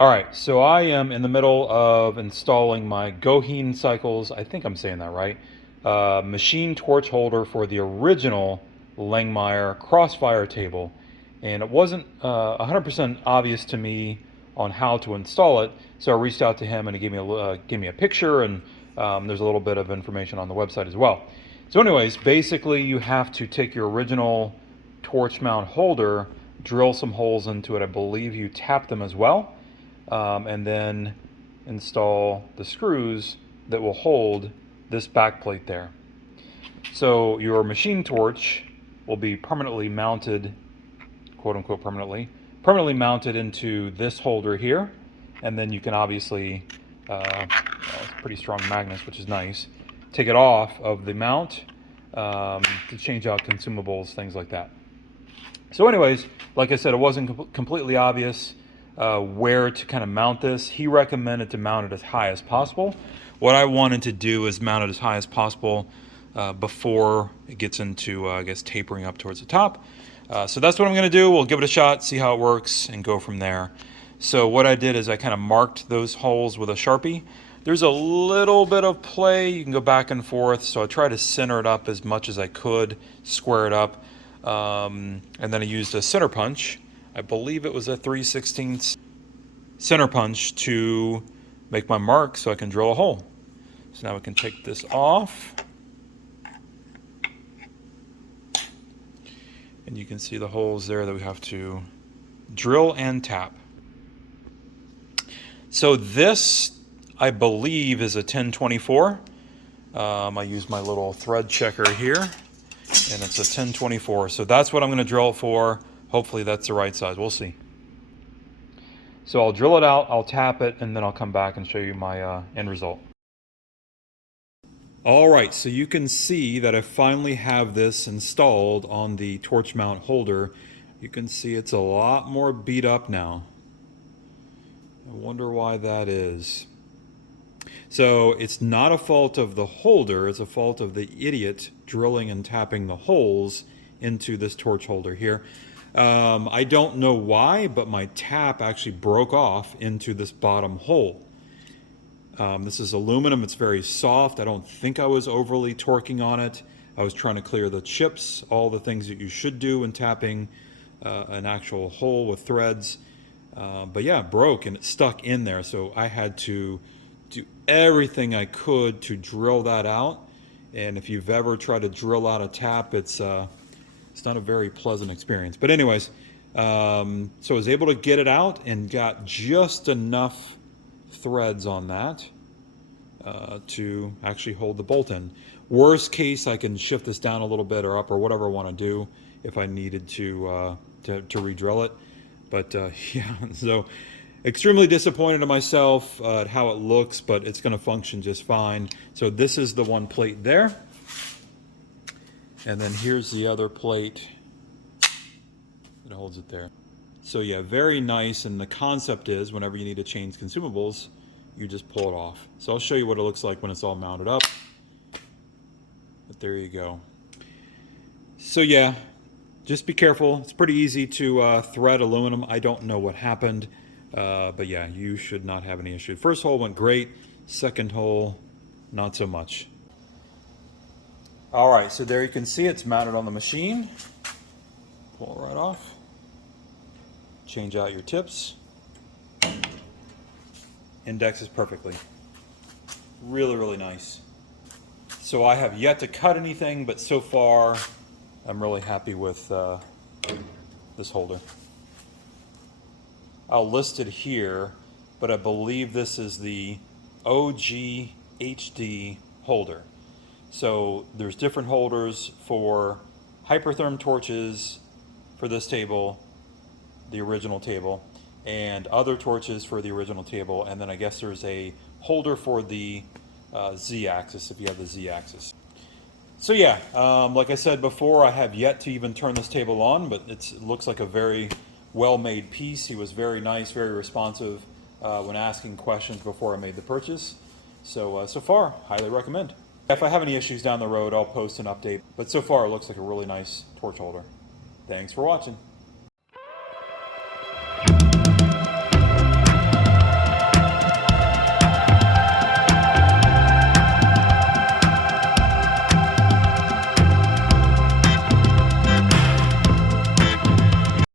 All right, so I am in the middle of installing my Goheen Cycles, I think I'm saying that right, machine torch holder for the original Langmuir Crossfire table. And it wasn't 100% obvious to me on how to install it, so I reached out to him and he gave me a picture, and there's a little bit of information on the website as well. So anyways, basically you have to take your original torch mount holder, drill some holes into it. I believe you tap them as well, and then install the screws that will hold this back plate there. So your machine torch will be permanently mounted, quote unquote permanently mounted into this holder here, and then you can obviously, it's pretty strong magnets, which is nice, take it off of the mount to change out consumables, things like that. So anyways, like I said, it wasn't completely obvious where to kind of mount this. He recommended to mount it as high as possible. What I wanted to do is mount it as high as possible before it gets into, I guess, tapering up towards the top. So that's what I'm going to do. We'll give it a shot, see how it works, and go from there. So what I did is I kind of marked those holes with a Sharpie. There's a little bit of play. You can go back and forth. So I tried to center it up as much as I could, square it up. And then I used a center punch. I believe it was a 3/16 center punch to make my mark so I can drill a hole. So now we can take this off. And you can see the holes there that we have to drill and tap. So this, I believe, is a 1024. I use my little thread checker here, and it's a 1024. So that's what I'm going to drill it for. Hopefully that's the right size. We'll see. So I'll drill it out, I'll tap it, and then I'll come back and show you my end result. All right, so you can see that I finally have this installed on the torch mount holder. You can see it's a lot more beat up now. I wonder why that is. So it's not a fault of the holder, it's a fault of the idiot drilling and tapping the holes into this torch holder here. I don't know why, but my tap actually broke off into this bottom hole. This is aluminum, it's very soft. I don't think I was overly torquing on it. I was trying to clear the chips, all the things that you should do when tapping an actual hole with threads. But yeah, it broke and it stuck in there, so I had to do everything I could to drill that out. And if you've ever tried to drill out a tap, it's not a very pleasant experience. But anyways, so I was able to get it out and got just enough threads on that to actually hold the bolt in. Worst case, I can shift this down a little bit or up or whatever I want to do if I needed to re-drill it. But yeah, so extremely disappointed in myself at how it looks, but it's going to function just fine. So this is the one plate there. And then here's the other plate that holds it there. So yeah, very nice, and the concept is whenever you need to change consumables, you just pull it off. So I'll show you what it looks like when it's all mounted up. But there you go. So yeah, just be careful. It's pretty easy to thread aluminum. I don't know what happened, but yeah, you should not have any issue. First hole went great, second hole, not so much. All right, so there you can see it's mounted on the machine. Pull it right off. Change out your tips. Indexes perfectly. Really, really nice. So I have yet to cut anything, but so far I'm really happy with this holder. I'll list it here, but I believe this is the OG HD holder. So there's different holders for hypertherm torches for this table, the original table, and other torches for the original table, and then I guess there's a holder for the Z-axis if you have the Z-axis. So yeah, like I said before, I have yet to even turn this table on, but it looks like a very well-made piece. He was very nice, very responsive when asking questions before I made the purchase. So so far, highly recommend. If I have any issues down the road, I'll post an update, but so far it looks like a really nice torch holder. Thanks for watching.